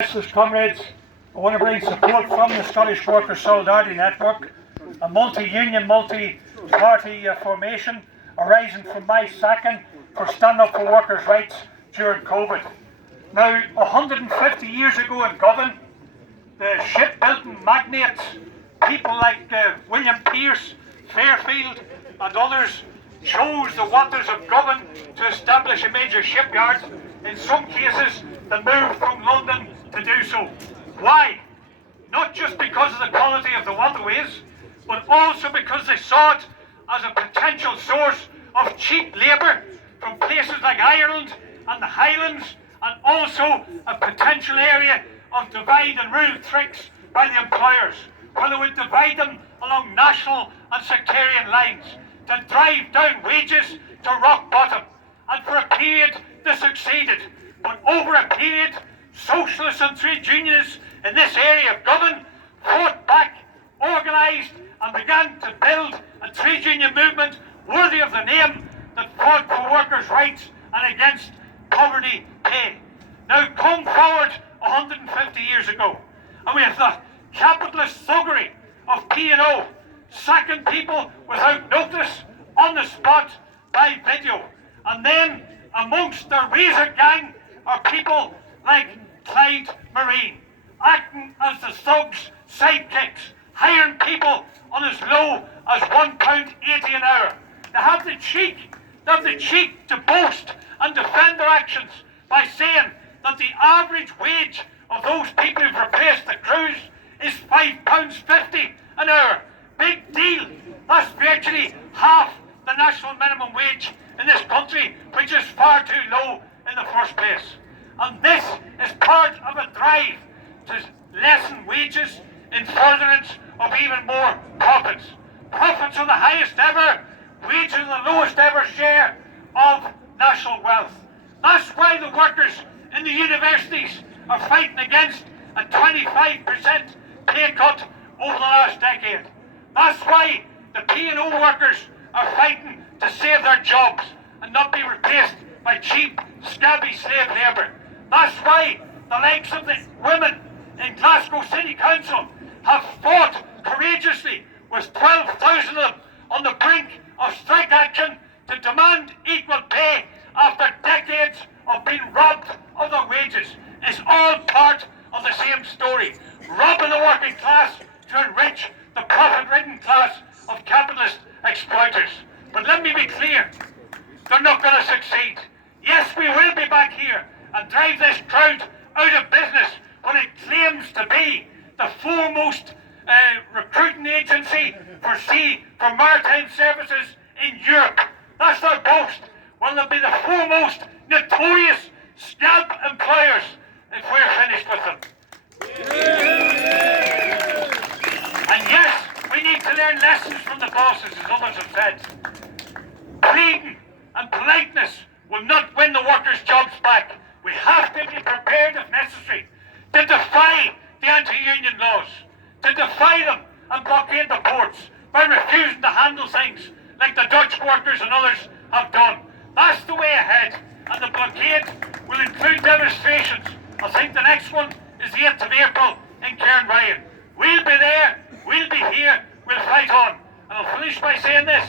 Comrades, I want to bring support from the Scottish Workers' Solidarity Network, a multi-union, multi-party formation arising from my sacking for standing up for workers' rights during COVID. Now, 150 years ago in Govan, the shipbuilding magnates, people like William Pearce, Fairfield and others, chose the waters of Govan to establish a major shipyard. In some cases, they moved from London to do so. Why? Not just because of the quality of the waterways, but also because they saw it as a potential source of cheap labour from places like Ireland and the Highlands, and also a potential area of divide and rule tricks by the employers, where they would divide them along national and sectarian lines to drive down wages to rock bottom. And for a period they succeeded, but over a period socialists and trade unionists in this area of Govan fought back, organised and began to build a trade union movement worthy of the name, that fought for workers' rights and against poverty pay. Now come forward 150 years ago, and we have the capitalist thuggery of P&O, sacking people without notice, on the spot, by video. And then amongst their razor gang are people like Clyde Marine, acting as the thugs' sidekicks, hiring people on as low as £1.80 an hour. They have the cheek to boast and defend their actions by saying that the average wage of those people who've replaced the crews is £5.50 an hour. Big deal. That's virtually half the national minimum wage in this country, which is far too low in the first place. And this is part of a drive to lessen wages in furtherance of even more profits. Profits are the highest ever, wages are the lowest ever share of national wealth. That's why the workers in the universities are fighting against a 25% pay cut over the last decade. That's why the P&O workers are fighting to save their jobs and not be replaced by cheap, scabby slave labour. That's why the likes of the women in Glasgow City Council have fought courageously, with 12,000 of them on the brink of strike action, to demand equal pay after decades of being robbed of their wages. It's all part of the same story, robbing the working class to enrich the profit-ridden class of capitalist exploiters. But let me be clear, they're not going to succeed. Yes, we will be back here and drive this crowd out of business when it claims to be the foremost recruiting agency for maritime services in Europe. That's their boast. Well, they'll be the foremost notorious scab employers if we're finished with them. And yes, we need to learn lessons from the bosses, as others have said. Pleading and politeness will not win the workers' jobs back. We have to be prepared, if necessary, to defy the anti-union laws, to defy them and blockade the ports by refusing to handle things like the Dutch workers and others have done. That's the way ahead, and the blockade will include demonstrations. I think the next one is the 8th of April in Cairnryan. We'll be there, we'll be here, we'll fight on. And I'll finish by saying this: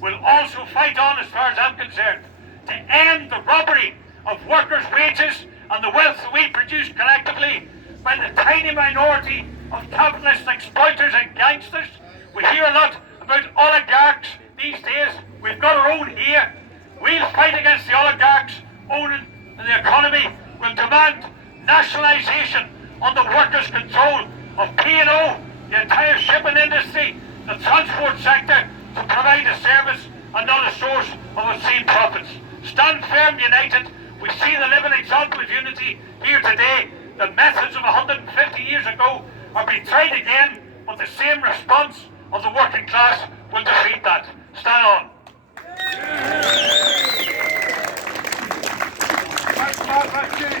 we'll also fight on, as far as I'm concerned, to end the robbery of workers' wages and the wealth that we produce collectively by the tiny minority of capitalist exploiters and gangsters. We hear a lot about oligarchs these days. We've got our own here. We'll fight against the oligarchs owning the economy. We'll demand nationalisation under workers' control of P&O, the entire shipping industry, the transport sector, to provide a service and not a source of obscene profits. Stand firm, united. We see the living example of unity here today. The methods of 150 years ago are being tried again, but the same response of the working class will defeat that. Stand on. Thanks, Richie.